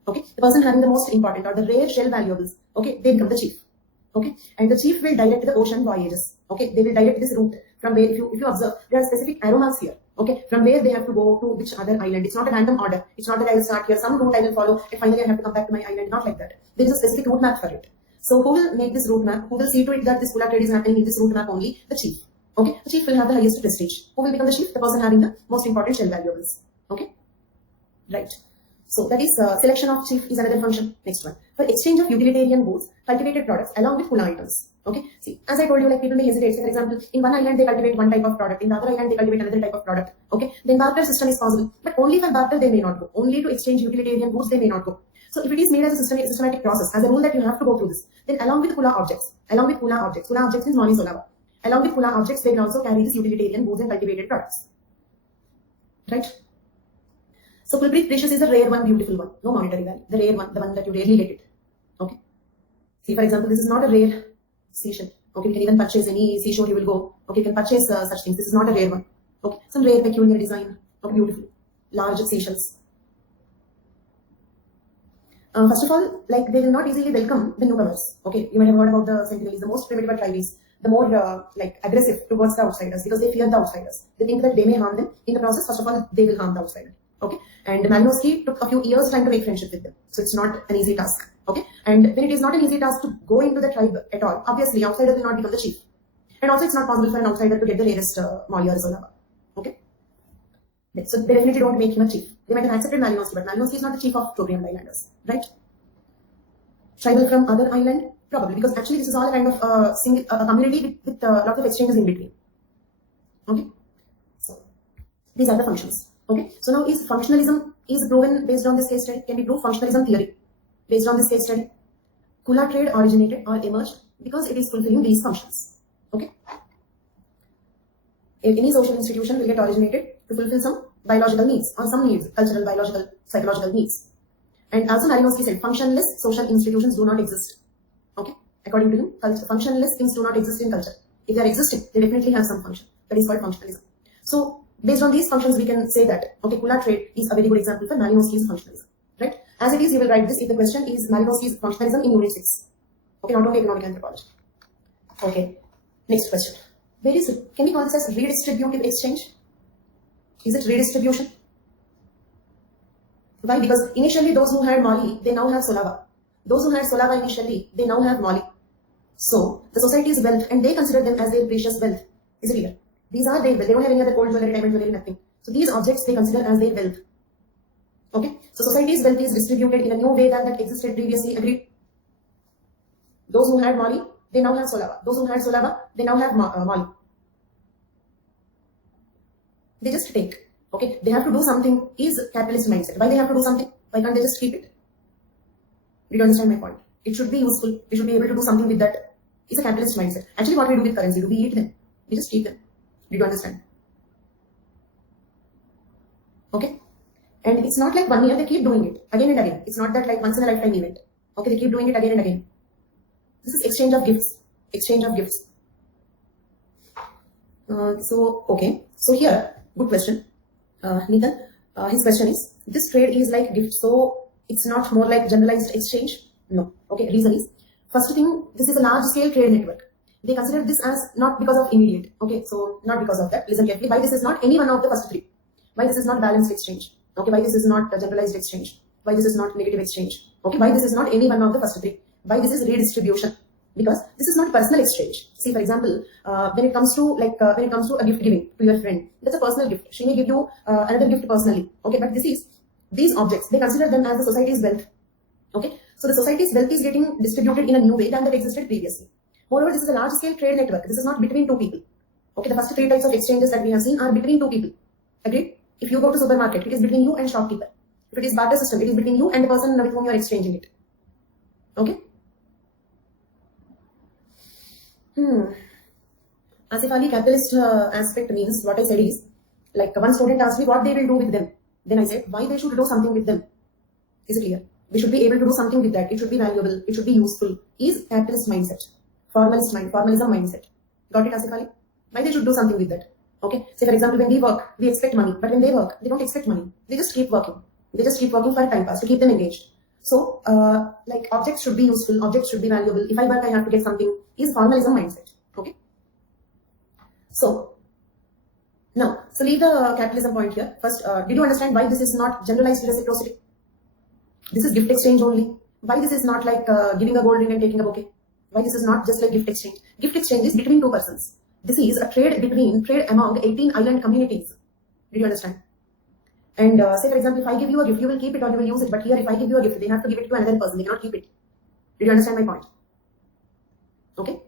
Okay, the person having the most important or the rare shell valuables. Okay, they become the chief. Okay, and the chief will direct the ocean voyages. Okay, they will direct this route from where, if you observe, there are specific arrow marks here. Okay, from where they have to go to which other island. It's not a random order. It's not that I will start here, some route I will follow, and finally I have to come back to my island. Not like that. There is a specific route map for it. So who will make this route map? Who will see to it that this Kula trade is happening in this route map only? The chief. Okay, the chief will have the highest prestige. Who will become the chief? The person having the most important shell valuables. Okay, right. So that is selection of chief is another function. Next one, for exchange of utilitarian goods, cultivated products along with Kula items. Okay, see, as I told you, like people may hesitate. So for example, in one island they cultivate one type of product, in the other island they cultivate another type of product. Okay, then barter system is possible, but only for barter they may not go. Only to exchange utilitarian goods they may not go. So if it is made as a systematic process, as a rule that you have to go through this, then along with Kula objects means Moni Solava. Along with Kula objects, they can also carry this utilitarian goods and cultivated products. Right? So Pulbric precious is a rare one, beautiful one, no monetary value. The rare one, the one that you rarely get it. Okay. See, for example, this is not a rare seashell. Okay, you can even purchase any seashore you will go. Okay, you can purchase such things. This is not a rare one. Okay, some rare peculiar design. Okay, beautiful, large seashells. First of all, like they will not easily welcome the newcomers. Okay, you might have heard about the Sentinels, the most primitive tribes, the more like aggressive towards the outsiders because they fear the outsiders. They think that they may harm them. In the process, first of all, they will harm the outsider. Okay, and Malinowski took a few years trying to make friendship with them, so it's not an easy task. Okay, and when it is not an easy task to go into the tribe at all, obviously outsider will not become the chief, and also it's not possible for an outsider to get the rarest Molly or Solava. Okay, so they definitely don't make him a chief. They might have accepted Malinowski, but Malinowski is not the chief of Trobriand Islanders, right? Tribal from other island, probably, because actually this is all a kind of a community with lots of exchanges in between. Okay, so these are the functions. Okay, so now is functionalism is proven based on this case study? Can we prove functionalism theory based on this case study? Kula trade originated or emerged because it is fulfilling these functions. Okay, any social institution will get originated to fulfill some biological needs or some needs, cultural, biological, psychological needs. And also Malinowski said functionless social institutions do not exist. Okay, according to him, functionless things do not exist in culture. If they are existing, they definitely have some function. That is called functionalism. So based on these functions, we can say that, okay, Kula trade is a very good example for Malinowski's functionalism, right? As it is, you will write this if the question is Malinowski's functionalism in Unit 6. Okay, not only economic anthropology. Okay, next question. Where is it? Can we call this as redistributive exchange? Is it redistribution? Why? Because initially those who had Molly, they now have Solava. Those who had Solava initially, they now have Molly. So the society's wealth, and they consider them as their precious wealth. Is it clear? These are their wealth. They don't have any other gold jewelry, diamond jewelry, nothing. So these objects they consider as their wealth. Okay. So society's wealth is distributed in a new way than that existed previously. Agreed? Those who had Molly, they now have Solava. Those who had Solava, they now have Molly. They just take. Okay. They have to do something. Is capitalist mindset. Why they have to do something? Why can't they just keep it? Did you understand my point? It should be useful. We should be able to do something with that. It's a capitalist mindset. Actually, what we do with currency, do we eat them? We just keep them. Did you understand? Okay. And it's not like 1 year, they keep doing it again and again. It's not that like once in a lifetime event. Okay, they keep doing it again and again. This is exchange of gifts. Exchange of gifts. Okay. So here, good question. Nathan, his question is, this trade is like gift, so it's not more like generalized exchange? No. Okay, reason is, first thing, this is a large scale trade network. They consider this as not because of immediate. Okay, so not because of that. Listen carefully. Why this is not any one of the first three? Why this is not balanced exchange? Okay, why this is not a generalized exchange? Why this is not negative exchange? Okay, why this is not any one of the first three? Why this is redistribution? Because this is not personal exchange. See, for example, when it comes to a gift giving to your friend, that's a personal gift. She may give you another gift personally. Okay, but these objects, they consider them as the society's wealth. Okay, so the society's wealth is getting distributed in a new way than that existed previously. Moreover, this is a large-scale trade network. This is not between two people. Okay, the first three types of exchanges that we have seen are between two people. Agreed? If you go to supermarket, it is between you and shopkeeper. If it is barter system, it is between you and the person with whom you are exchanging it. Okay? Asif Ali capitalist aspect means what I said is, like one student asked me what they will do with them. Then I said why they should do something with them. Is it clear? We should be able to do something with that. It should be valuable. It should be useful. Is capitalist mindset, formalism mindset. Got it, Asif Ali? Why they should do something with that? Okay. Say for example, when we work, we expect money, but when they work, they don't expect money. They just keep working. They just keep working for a time pass to keep them engaged. So, like objects should be useful. Objects should be valuable. If I work, I have to get something. Is formalism mindset. Okay. So leave the capitalism point here. First, did you understand why this is not generalized reciprocity? This is gift exchange only. Why this is not like giving a gold ring and taking a bouquet? Why this is not just like gift exchange? Gift exchange is between two persons. This is a trade among 18 island communities. Did you understand? And say for example, if I give you a gift, you will keep it or you will use it. But here, if I give you a gift, they have to give it to another person. They cannot keep it. Did you understand my point? Okay.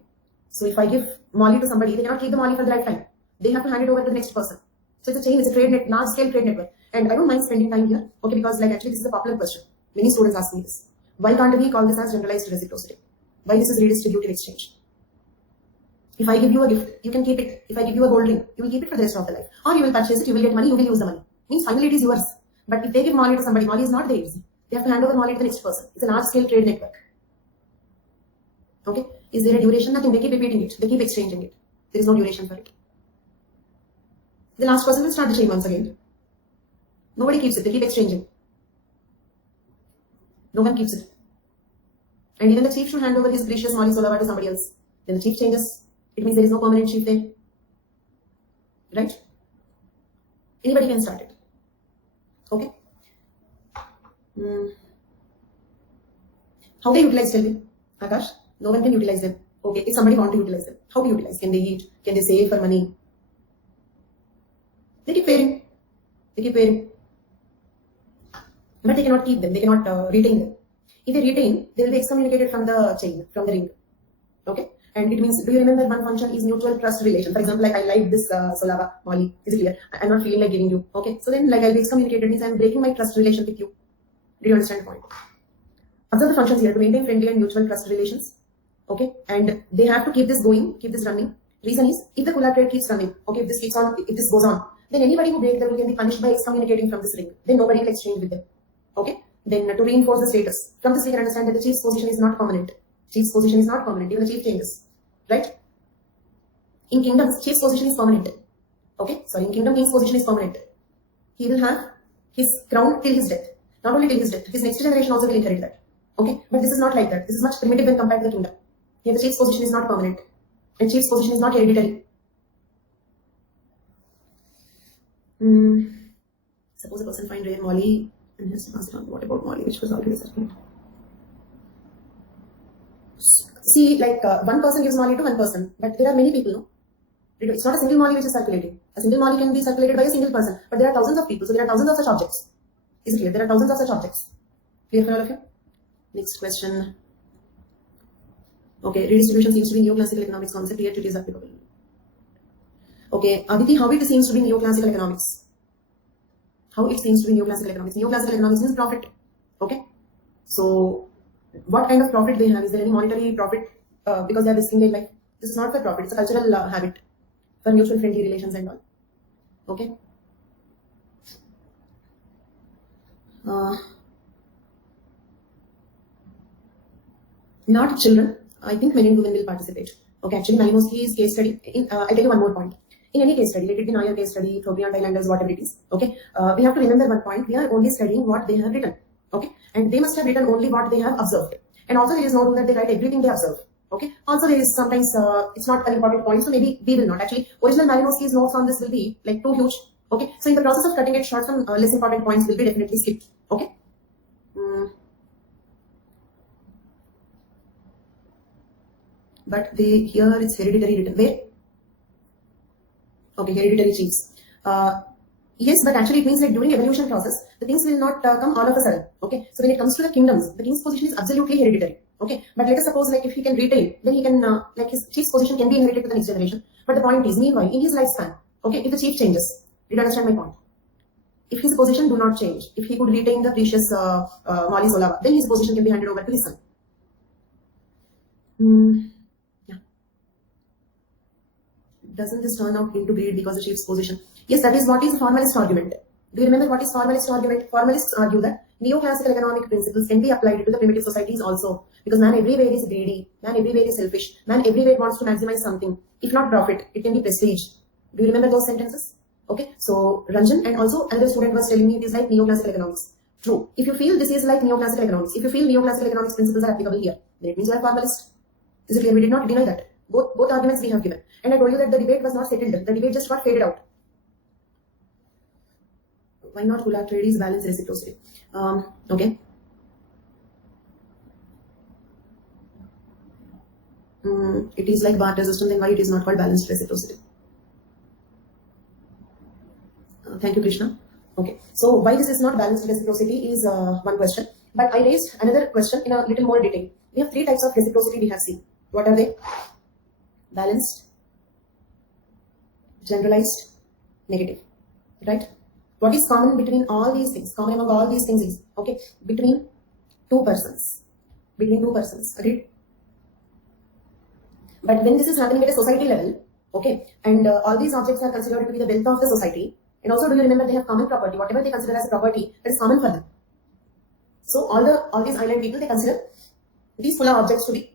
So if I give Molly to somebody, they cannot keep the Molly for the lifetime. They have to hand it over to the next person. So it's a chain, it's a trade net, large scale trade network. And I don't mind spending time here, okay, because like actually this is a popular question. Many students ask me this. Why can't we call this as generalized reciprocity? Why this is redistributive exchange? If I give you a gift, you can keep it. If I give you a gold ring, you will keep it for the rest of the life. Or you will purchase it, you will get money, you will use the money. Means finally it is yours. But if they give Molly to somebody, Molly is not theirs. They have to hand over Molly to the next person. It's a large scale trade network. Okay. Is there a duration? Nothing. They keep repeating it. They keep exchanging it. There is no duration for it. The last person will start the chain once again. Nobody keeps it. They keep exchanging. No one keeps it. And even the chief should hand over his precious Molly Solava to somebody else. Then the chief changes. It means there is no permanent chief there. Right? Anybody can start it. Okay? How they utilize, tell me. Akash? No one can utilize them. Okay, if somebody wants to utilize them, how to utilize? Can they eat? Can they save for money? They keep paying. They keep paying. But they cannot keep them. They cannot retain them. If they retain, they will be excommunicated from the chain, from the ring. Okay? And it means, do you remember one function is mutual trust relation? For example, like I like this Solava, Molly. Is it clear? I'm not feeling like giving you. Okay? So then like I'll be excommunicated means I'm breaking my trust relation with you. Do you understand the point? Observe the functions here to maintain friendly and mutual trust relations. Okay, and they have to keep this going, keep this running. Reason is, if the Kula trade keeps running, okay, if this goes on, then anybody who breaks the rule can be punished by excommunicating from this ring. Then nobody will exchange with them. Okay, then to reinforce the status, from this we can understand that the chief's position is not permanent. Chief's position is not permanent, even the chief changes. Right? In kingdoms, chief's position is permanent. Okay, sorry, in kingdom, king's position is permanent. He will have his crown till his death. Not only till his death, his next generation also will inherit that. Okay, but this is not like that. This is much primitive when compared to the kingdom. Here the chief's position is not permanent and chief's position is not hereditary. Suppose a person finds rare Molly and has to pass it on. What about Molly, which was already circulated? See, like one person gives Molly to one person, but there are many people, no? It's not a single Molly which is circulating. A single Molly can be circulated by a single person, but there are thousands of people, so there are thousands of such objects. Is it clear? There are thousands of such objects. Clear for all of you? Next question. Okay, redistribution seems to be neoclassical economics concept, yet it is applicable. Okay, Aditi, how it seems to be neoclassical economics? How it seems to be neoclassical economics? Neoclassical economics means profit. Okay, so what kind of profit they have? Is there any monetary profit because they are risking their life? This is not for profit, it's a cultural habit for mutual friendly relations and all. Okay. Not children. I think men and women will participate. Okay, actually, Malinowski's case study. I'll tell you one more point. In any case study, let it be Nair case study, Proviant Islanders, whatever it is. Okay, we have to remember one point. We are only studying what they have written. Okay, and they must have written only what they have observed. And also, there is no rule that they write everything they observe. Okay, also there is sometimes it's not an important point, so maybe we will not. Actually, original Malinowski's notes on this will be like too huge. Okay, so in the process of cutting it short, some less important points will be definitely skipped. Okay. But here it's hereditary written. Where? Okay, hereditary chiefs. Yes, but actually it means like during evolution process, the things will not come all of a sudden. Okay, so when it comes to the kingdoms, the king's position is absolutely hereditary. Okay, but let us suppose like if he can retain, then he can like his chief's position can be inherited to the next generation. But the point is, meanwhile, in his lifespan, okay, if the chief changes, did you understand my point? If his position do not change, if he could retain the precious Mali Solava, then his position can be handed over to his son. Doesn't this turn out into greed because of the chief's position? Yes, that is what is formalist argument. Do you remember what is formalist argument? Formalists argue that neoclassical economic principles can be applied to the primitive societies also, because man everywhere is greedy, man everywhere is selfish, man everywhere wants to maximize something. If not profit, it can be prestige. Do you remember those sentences? Okay, so Ranjan and also another student was telling me it is like neoclassical economics. True. If you feel this is like neoclassical economics, if you feel neoclassical economics principles are applicable here, then it means you are formalist. Is it clear? We did not deny that. Both arguments we have given. And I told you that the debate was not settled. The debate just got faded out. Why not Coulard trade is balanced reciprocity? Okay. It is like barter system, then why it is not called balanced reciprocity? Thank you, Krishna. Okay. So why this is not balanced reciprocity is one question. But I raised another question in a little more detail. We have three types of reciprocity we have seen. What are they? Balanced, generalized, negative. Right? What is common between all these things? Common among all these things is, okay, between two persons. Between two persons. Agreed? But when this is happening at a society level, okay, and all these objects are considered to be the wealth of the society, and also do you remember they have common property, whatever they consider as a property, that is common for them. So all these island people, they consider these Kula objects to be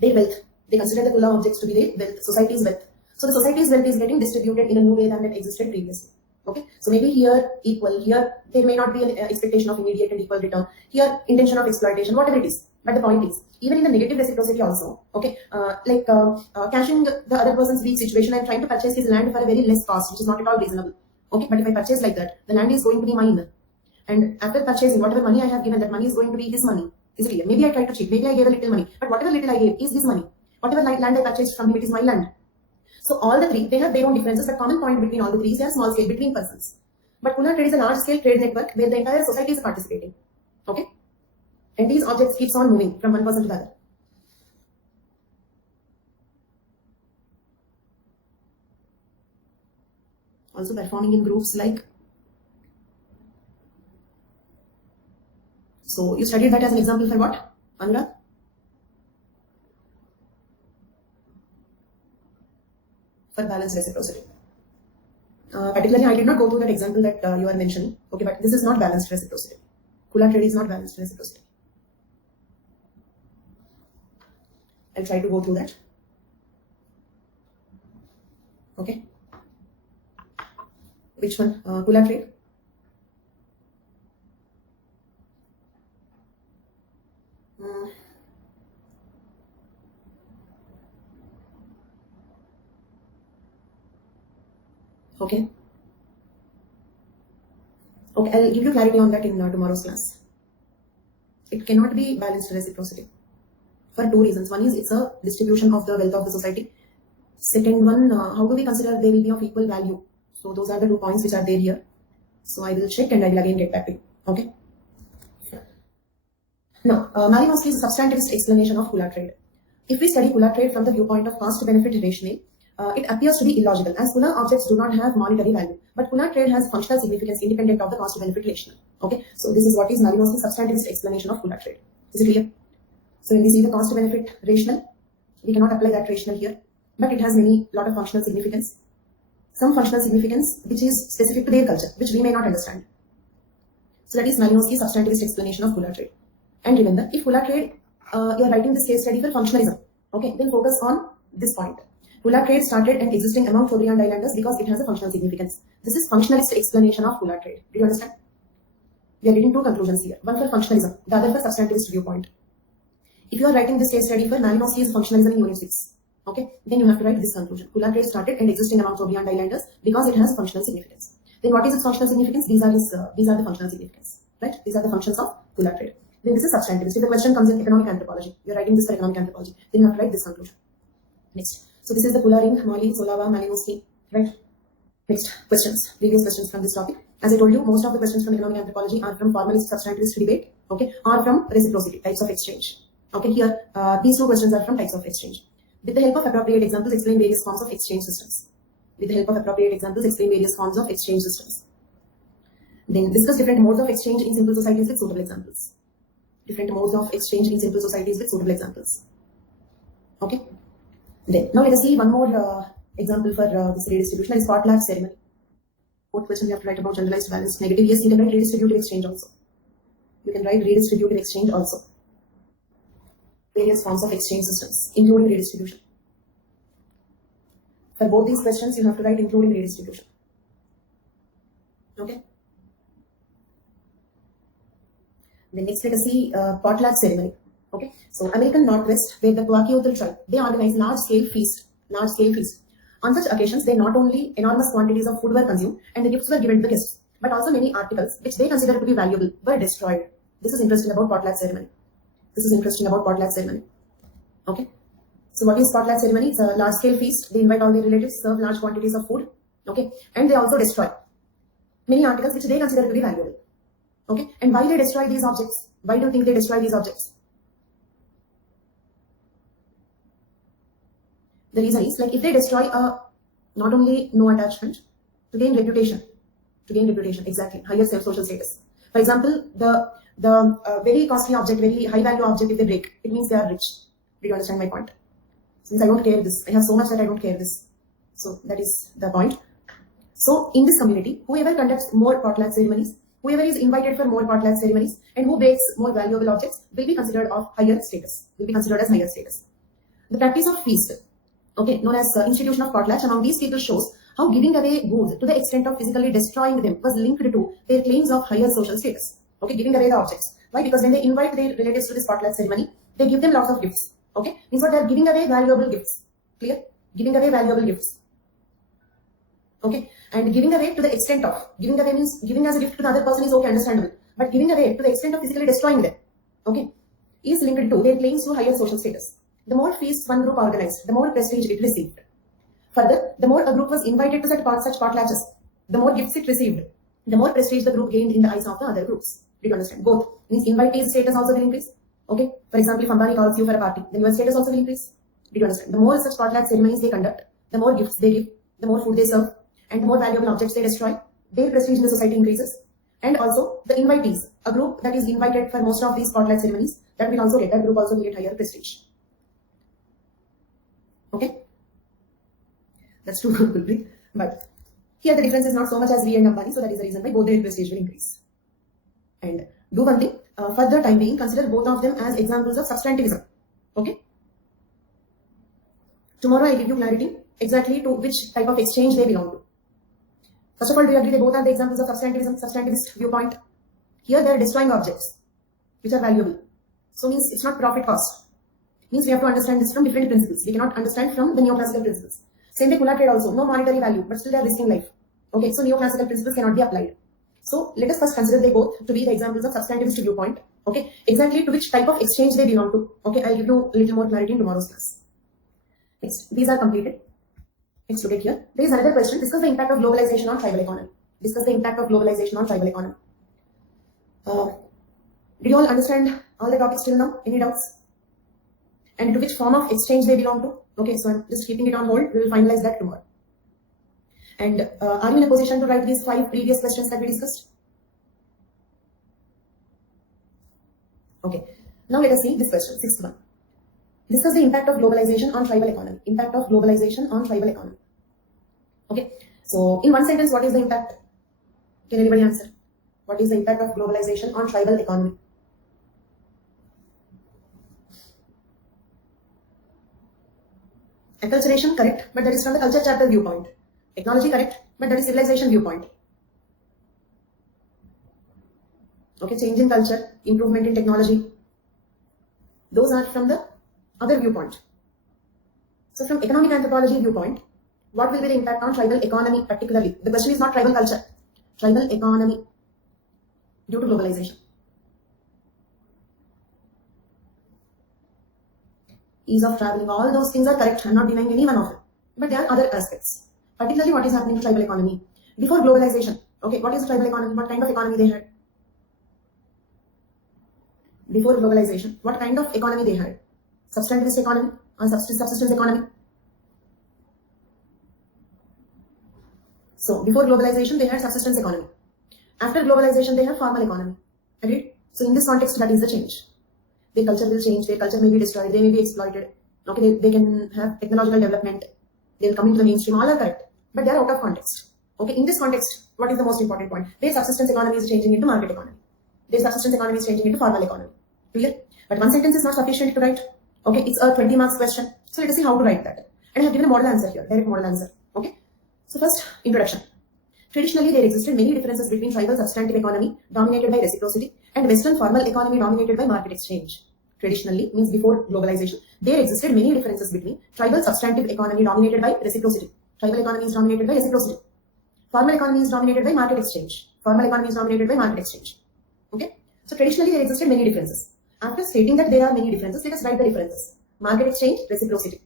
their wealth. They consider the Kula objects to be their wealth, society's wealth. So the society's wealth is getting distributed in a new way than it existed previously. Okay, so maybe here equal, here there may not be an expectation of immediate and equal return, here intention of exploitation, whatever it is. But the point is, even in the negative reciprocity also, okay, cashing the other person's weak situation and trying to purchase his land for a very less cost, which is not at all reasonable. Okay, but if I purchase like that, the land is going to be mine. And after purchasing, whatever money I have given, that money is going to be his money. Is it clear? Maybe I tried to cheat, maybe I gave a little money, but whatever little I gave is his money. Whatever land I purchased from him, it is my land. So all the three, they have their own differences, but common point between all the three is they are small scale between persons. But Kula trade is a large scale trade network where the entire society is participating. Okay? And these objects keeps on moving from one person to the other. Also performing in groups like. So you studied that as an example for what? Anurag? For balanced reciprocity. Particularly, I did not go through that example that you are mentioning. Okay, but this is not balanced reciprocity. Kula trade is not balanced reciprocity. I'll try to go through that. Okay. Which one? Kula trade? Okay. Okay, I'll give you clarity on that in tomorrow's class. It cannot be balanced reciprocity for two reasons. One is it's a distribution of the wealth of the society. Second one, how do we consider they will be of equal value? So those are the 2 points which are there here. So I will check and I will again get back to you. Okay. Now, Malinowski's substantivist explanation of Kula trade. If we study Kula trade from the viewpoint of cost-benefit rationale, it appears to be illogical as Kula objects do not have monetary value, but Kula trade has functional significance independent of the cost-benefit rationale. Okay, so this is what is Malinowski's substantivist explanation of Kula trade. Is it clear? So when we see the cost-benefit rationale, we cannot apply that rationale here, but it has lot of functional significance. Some functional significance which is specific to their culture, which we may not understand. So that is Malinowski's substantivist explanation of Kula trade. And remember, if Kula trade, you are writing this case study for functionalism, okay, then focus on this point. Kula trade started and existing among Florian Islanders because it has a functional significance. This is functionalist explanation of Kula trade. Do you understand? We are getting two conclusions here. One for functionalism, the other for substantivist viewpoint. If you are writing this case study for Malinowski's functionalism in Unit 6, okay, then you have to write this conclusion. Kula trade started and existing among Florian Islanders because it has functional significance. Then what is its functional significance? These are the functional significance, right? These are the functions of Kula trade. Then this is substantivist. If the question comes in economic anthropology, you are writing this for economic anthropology, then you have to write this conclusion. Next. So this is the Kula ring, Molly, Solava, Malinowski, right? Next, questions. Previous questions from this topic. As I told you, most of the questions from economic anthropology are from formalist substantivist debate, okay, or from reciprocity, types of exchange. Okay, here, these two questions are from types of exchange. With the help of appropriate examples, explain various forms of exchange systems. With the help of appropriate examples, explain various forms of exchange systems. Then discuss different modes of exchange in simple societies with suitable examples. Different modes of exchange in simple societies with suitable examples. Okay. Then, now let us see one more Example for this redistribution is potlatch ceremony. Fourth question you have to write about generalized balanced negative. Yes, you can write redistributive exchange also. You can write redistributive exchange also. Various forms of exchange systems, including redistribution. For both these questions, you have to write including redistribution. Okay. Then next, let us see potlatch ceremony. Okay. So American Northwest, where the Kwakiutl tribe, they organize large-scale feast. On such occasions, they not only enormous quantities of food were consumed and the gifts were given to the guests, but also many articles which they considered to be valuable were destroyed. This is interesting about potlatch ceremony. Okay. So what is potlatch ceremony? It's a large-scale feast. They invite all their relatives, serve large quantities of food. Okay. And they also destroy many articles which they consider to be valuable. Okay. And why they destroy these objects? Why do you think they destroy these objects? The reason is, like, if they destroy not only no attachment, to gain reputation, exactly, higher social status. For example, the very costly object, very high value object, if they break, it means they are rich. Do you understand my point? Since I don't care this, I have so much that I don't care this. So that is the point. So in this community, whoever conducts more potlatch ceremonies, whoever is invited for more potlatch ceremonies, and who breaks more valuable objects will be considered of higher status. The practice of feast, okay, known as institution of potlatch, among these people shows how giving away goods to the extent of physically destroying them was linked to their claims of higher social status. Okay, giving away the objects. Why? Because when they invite their relatives to this potlatch ceremony, they give them lots of gifts. Okay, means what, they are giving away valuable gifts. Clear? Giving away valuable gifts. Okay, and giving away to the extent of, giving away means giving as a gift to the other person is okay, understandable. But giving away to the extent of physically destroying them, okay, is linked to their claims to higher social status. The more feasts one group organized, the more prestige it received. Further, the more a group was invited to such potlatches, the more gifts it received, the more prestige the group gained in the eyes of the other groups. Do you understand? Both. Means invitee's status also will increase. Okay. For example, if Ambani calls you for a party, then your status also will increase. Do you understand? The more such potlatch ceremonies they conduct, the more gifts they give, the more food they serve, and the more valuable objects they destroy, their prestige in the society increases. And also, the invitees, a group that is invited for most of these potlatch ceremonies, that group also will get higher prestige. Okay, that's true, Gulpreet. But here the difference is not so much as we and Ambani, so that is the reason why both their prestige will increase. And do one thing, for the time being, consider both of them as examples of substantivism. Okay. Tomorrow I give you clarity exactly to which type of exchange they belong to. First of all, do you agree they both are the examples of substantivist viewpoint? Here they are destroying objects which are valuable. So means it's not profit cost. Means we have to understand this from different principles. We cannot understand from the neoclassical principles. Same way, Kula trade also, no monetary value, but still they are risking life. Okay, so neoclassical principles cannot be applied. So let us first consider they both to be the examples of substantivist viewpoint. Okay, exactly to which type of exchange they belong to. Okay, I'll give you a little more clarity in tomorrow's class. Next, these are completed. Next, look at here. There is another question. Discuss the impact of globalization on tribal economy. Did you all understand all the topics till now? Any doubts? And to which form of exchange they belong to? Okay, so I'm just keeping it on hold. We will finalize that tomorrow. And are you in a position to write these 5 previous questions that we discussed? Okay, now let us see this question, 6th one. Discuss the impact of globalization on tribal economy. Okay, so in one sentence, what is the impact? Can anybody answer? What is the impact of globalization on tribal economy? Acculturation, correct, but that is from the culture chapter viewpoint. Technology, correct, but that is civilization viewpoint. Okay, change in culture, improvement in technology. Those are from the other viewpoint. So from economic anthropology viewpoint, what will be the impact on tribal economy particularly? The question is not tribal culture, tribal economy due to globalization. Ease of traveling, all those things are correct. I'm not denying any one of them. But there are other aspects. Particularly what is happening to tribal economy. Before globalization, okay, what is the tribal economy? What kind of economy they had? Before globalization, what kind of economy they had? Substantivist economy or subsistence economy? So before globalization, they had subsistence economy. After globalization, they have formal economy. Agreed? So in this context, that is the change. Their culture will change, their culture may be destroyed, they may be exploited. Okay, they can have technological development. They will come into the mainstream, all are correct, but they are out of context. Okay, in this context, what is the most important point? Their subsistence economy is changing into market economy. Their subsistence economy is changing into formal economy. Clear? But one sentence is not sufficient to write. Okay, it's a 20 marks question. So let us see how to write that. And I have given a model answer here, direct model answer. Okay. So first, introduction. Traditionally, there existed many differences between tribal substantive economy dominated by reciprocity and Western formal economy dominated by market exchange. Traditionally means before globalization, there existed many differences between tribal substantive economy dominated by reciprocity. Tribal economy is dominated by reciprocity. Formal economy is dominated by market exchange. Formal economy is dominated by market exchange. Okay. So traditionally, there existed many differences. After stating that there are many differences, let us write the differences. Market exchange, reciprocity.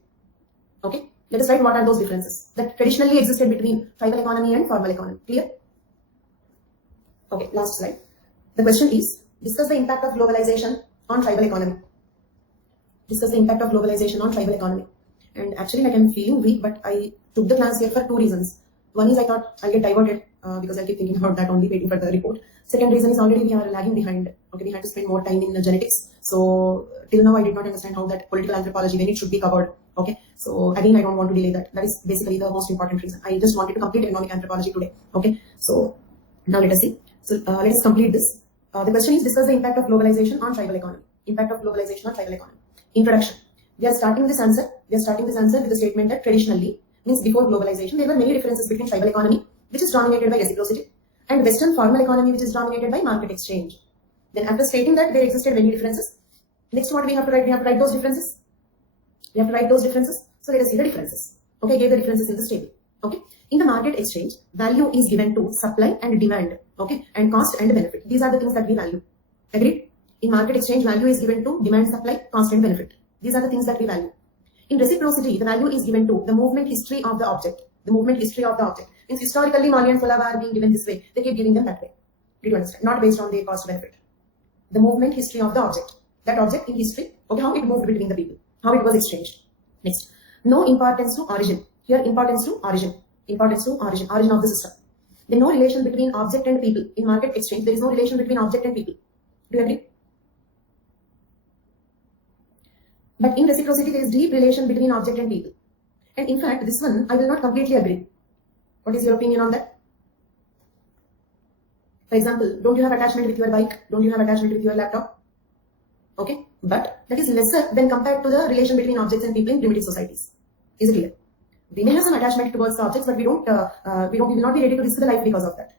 Okay. Let us write what are those differences that traditionally existed between tribal economy and formal economy. Clear? Okay, last slide. The question is, discuss the impact of globalization on tribal economy. Discuss the impact of globalization on tribal economy. And actually, like I'm feeling weak, but I took the class here for two reasons. One is I thought I'll get diverted because I'll keep thinking about that only, waiting for the report. Second reason is already we are lagging behind. Okay, we had to spend more time in genetics. So till now I did not understand how that political anthropology, when it should be covered. Okay, so again I don't want to delay that. That is basically the most important reason. I just wanted to complete economic anthropology today. Okay, so now let us see. So let us complete this. The question is, discuss the impact of globalization on tribal economy. Impact of globalization on tribal economy. Introduction. We are starting this answer. We are starting this answer with the statement that traditionally means before globalization there were many differences between tribal economy, which is dominated by reciprocity, and Western formal economy, which is dominated by market exchange. Then after stating that there existed many differences, next what we have to write? We have to write those differences. We have to write those differences. So let us see the differences. Okay, gave the differences in this table. Okay, in the market exchange, value is given to supply and demand. Okay, and cost and benefit. These are the things that we value. Agreed? In market exchange, value is given to demand, supply, cost and benefit. These are the things that we value. In reciprocity, the value is given to the movement history of the object. The movement history of the object. Means historically, Mali and Fulava are being given this way. They keep giving them that way. Did you understand? Not based on their cost benefit. The movement history of the object. That object in history, okay, how it moved between the people. How it was exchanged. Next. No importance to origin. Here, importance to origin. Importance to origin. Origin of the system. There is no relation between object and people. In market exchange, there is no relation between object and people. Do you agree? But in reciprocity, there is deep relation between object and people. And in fact, this one, I will not completely agree. What is your opinion on that? For example, don't you have attachment with your bike? Don't you have attachment with your laptop? Okay, but that is lesser than compared to the relation between objects and people in primitive societies. Is it clear? We may have some attachment towards the objects, but we will not be ready to risk the life because of that.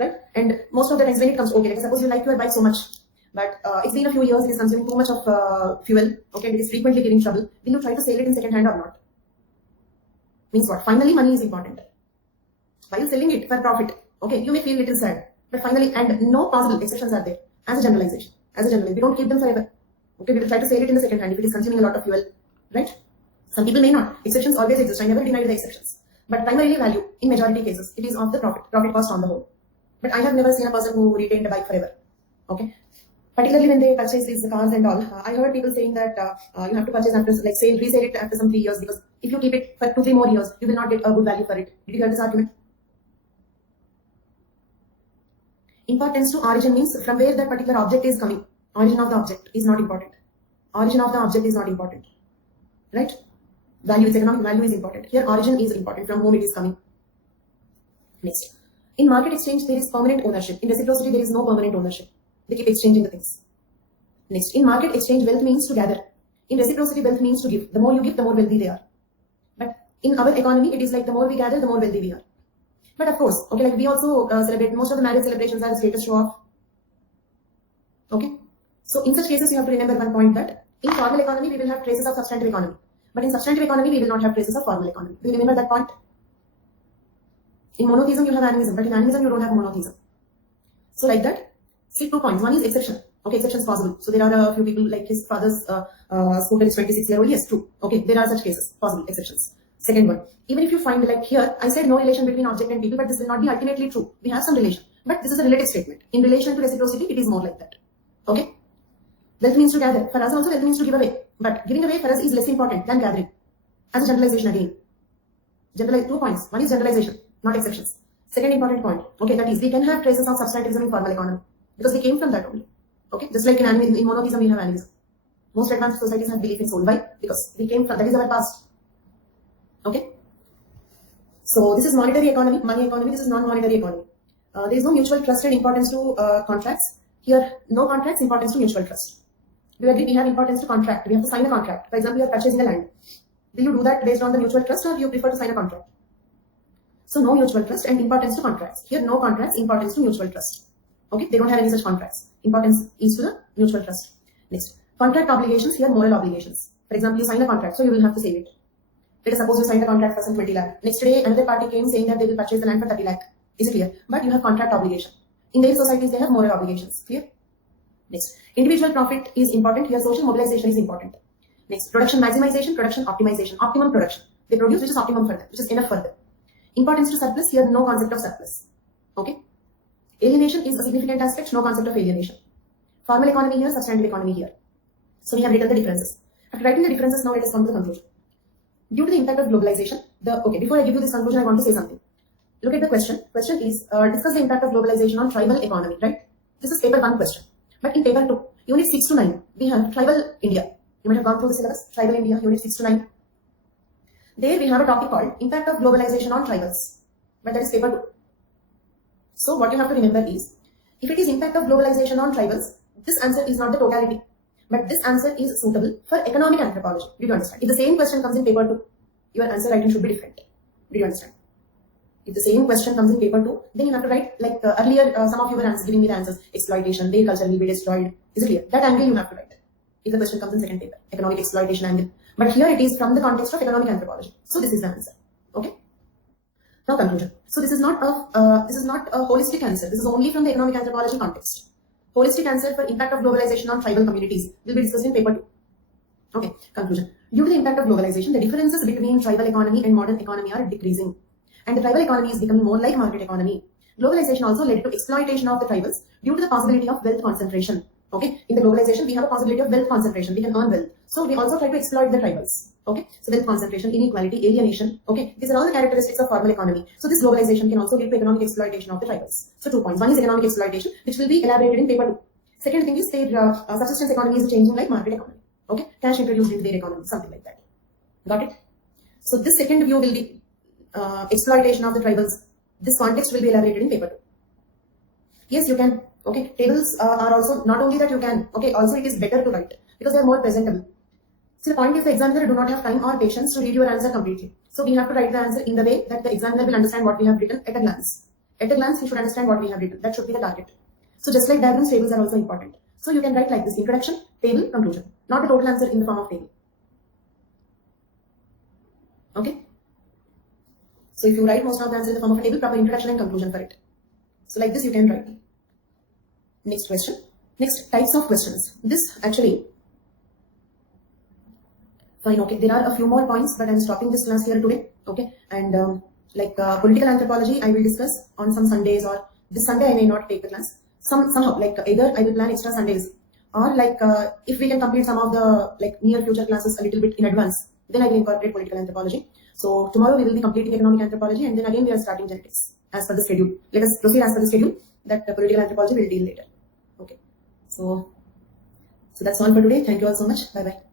Right? And most of the times when it comes, okay, like suppose you like your bike so much, but it's been a few years, it is consuming too much of fuel, okay, and it is frequently giving trouble. Will you try to sell it in second hand or not? Means what? Finally, money is important. While selling it for profit, okay, you may feel little sad, but finally, and no possible exceptions are there. As a generalization, we don't keep them forever. Okay, we will try to sell it in the second hand if it is consuming a lot of fuel, right? Some people may not. Exceptions always exist. I never denied the exceptions. But primarily value, in majority cases, it is of the profit cost on the whole. But I have never seen a person who retained a bike forever. Okay. Particularly when they purchase these cars and all, I heard people saying that you have to purchase after, like resale it after some 3 years, because if you keep it for 2-3 more years, you will not get a good value for it. Did you hear this argument? Importance to origin means from where that particular object is coming. Origin of the object is not important. Origin of the object is not important. Right? Value is economic value is important. Here origin is important, from whom it is coming. Next. In market exchange, there is permanent ownership. In reciprocity, there is no permanent ownership. They keep exchanging the things. Next, in market exchange, wealth means to gather. In reciprocity, wealth means to give. The more you give, the more wealthy they are. But in our economy, it is like the more we gather, the more wealthy we are. But of course, okay, like we also celebrate, most of the marriage celebrations are status show off. Okay. So in such cases, you have to remember one point, that in formal economy, we will have traces of substantive economy. But in substantive economy, we will not have traces of formal economy. Do you remember that point? In monotheism, you have animism, but in animism, you don't have monotheism. So like that, see 2 points. One is exception. Okay, exceptions possible. So there are a few people, like his father's scooter is 26-year-old. Yes, true. Okay, there are such cases, possible exceptions. Second one, even if you find, like here, I said no relation between object and people, but this will not be ultimately true. We have some relation, but this is a relative statement. In relation to reciprocity, it is more like that. Okay? Wealth means to gather. For us also, wealth means to give away. But giving away for us is less important than gathering. As a generalization again. 2 points. One is generalization, not exceptions. Second important point. Okay, that is, we can have traces of substantivism in formal economy. Because we came from that only. Okay, just like in monotheism, we have animism. Most advanced societies have belief in soul. Why? Because we came from, that is our past. Okay, So this is monetary economy, money economy. This is non-monetary economy. There is no mutual trust and importance to contracts. Here, no contracts, importance to mutual trust. Do you agree? We have importance to contract. We have to sign a contract. For example, you are purchasing a land. Will you do that based on the mutual trust, or do you prefer to sign a contract? So no mutual trust and importance to contracts. Here, no contracts, importance to mutual trust. Okay, they don't have any such contracts. Importance is to the mutual trust. Next, contract obligations. Here, moral obligations. For example, you sign a contract, so you will have to save it. Let us suppose you signed a contract for some 20 lakh. Next day, another party came saying that they will purchase the land for 30 lakh. Is it clear? But you have contract obligation. In their societies, they have moral obligations. Clear? Next, individual profit is important. Here, social mobilization is important. Next, production maximization, production optimization, optimum production. They produce which is optimum for them, which is enough for them. Importance to surplus. Here, no concept of surplus. Okay. Alienation is a significant aspect. No concept of alienation. Formal economy here, substantive economy here. So we have written the differences. After writing the differences, now let us come to the conclusion. Due to the impact of globalization, before I give you this conclusion, I want to say something. Look at the question. Question is, discuss the impact of globalization on tribal economy, right? This is paper 1 question. But in paper 2, unit 6 to 9, we have tribal India. You might have gone through the syllabus, tribal India, unit 6 to 9. There we have a topic called impact of globalization on tribals. But that is paper 2. So what you have to remember is, if it is impact of globalization on tribals, this answer is not the totality. But this answer is suitable for economic anthropology. Did you understand? If the same question comes in paper 2, your answer writing should be different. Did you understand? If the same question comes in paper 2, then you have to write like earlier, some of you were giving me the answers. Exploitation, their culture will be destroyed. Is it clear? That angle you have to write. If the question comes in second paper, economic exploitation angle. But here it is from the context of economic anthropology. So this is the answer. Okay. Now conclusion. So this is not a holistic answer. This is only from the economic anthropology context. Holistic answer for impact of globalization on tribal communities will be discussed in paper 2. Okay, conclusion. Due to the impact of globalization, the differences between tribal economy and modern economy are decreasing. And the tribal economy is becoming more like market economy. Globalization also led to exploitation of the tribals due to the possibility of wealth concentration. Okay, in the globalization, we have a possibility of wealth concentration. We can earn wealth. So we also try to exploit the tribals. Okay, so wealth concentration, inequality, alienation. Okay, these are all the characteristics of formal economy. So this globalization can also lead to economic exploitation of the tribals. So 2 points. One is economic exploitation, which will be elaborated in paper 2. Second thing is their subsistence economy is changing like market economy. Okay, cash introduced into their economy, something like that. Got it? So this second view will be exploitation of the tribals. This context will be elaborated in paper 2. Yes, you can. Okay, tables are also not only that you can. Okay, also it is better to write because they are more presentable. So the point is the examiner do not have time or patience to read your answer completely. So we have to write the answer in the way that the examiner will understand what we have written at a glance. At a glance, he should understand what we have written. That should be the target. So just like diagrams, tables are also important. So you can write like this: introduction, table, conclusion. Not the total answer in the form of table. Okay. So if you write most of the answer in the form of a table, proper introduction and conclusion for it. So like this you can write. Next question. Next, types of questions. This actually, fine, okay, there are a few more points, but I'm stopping this class here today. Okay, and political anthropology I will discuss on some Sundays, or this Sunday I may not take the class. Somehow, like either I will plan extra Sundays, or like if we can complete some of the near future classes a little bit in advance, then I will incorporate political anthropology. So tomorrow we will be completing economic anthropology, and then again we are starting genetics as per the schedule. Let us proceed as per the schedule that political anthropology will deal later. Okay, so that's all for today. Thank you all so much. Bye bye.